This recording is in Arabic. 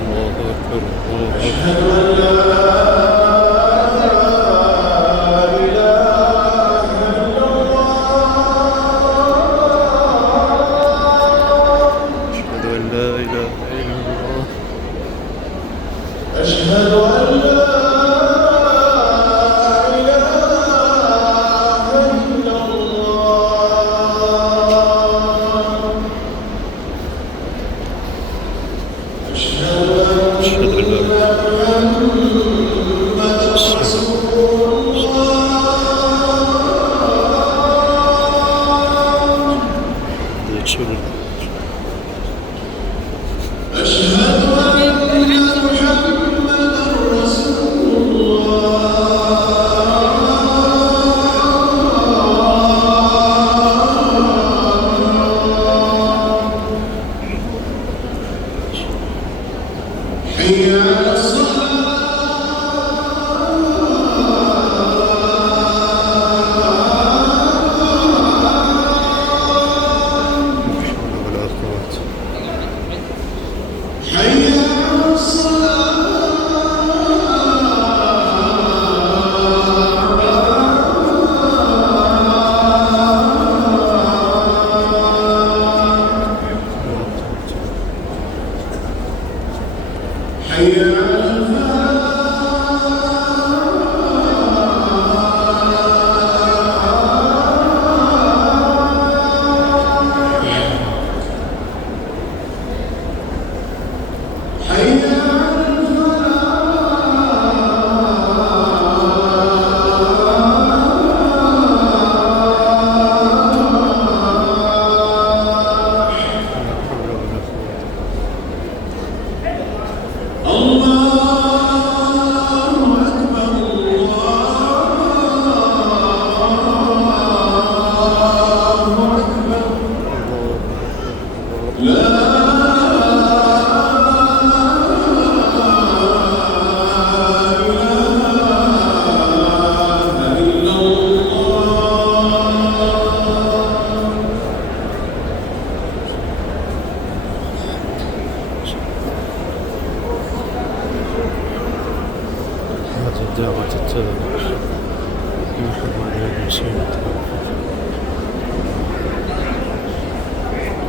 الله أكبر الله أشهد أكبر. أن لا إله إلا الله. أشهد أن لا إله إلا الله. أشهد أن لا إله إلا الله. أشهد أشهد أن أن لا إله محمدا رسول الله. إلا الله. أشهد أن محمدا رسول الله. حي على الصلاة. لا حول ولا قوة. حي على الصلاة. حي على حي على الفلاح. لا حول ولا قوة. الله أكبر الله أكبر. الله أكبر. لا إله إلا الله. هذه الدعوة التالية محمد بن سيدنا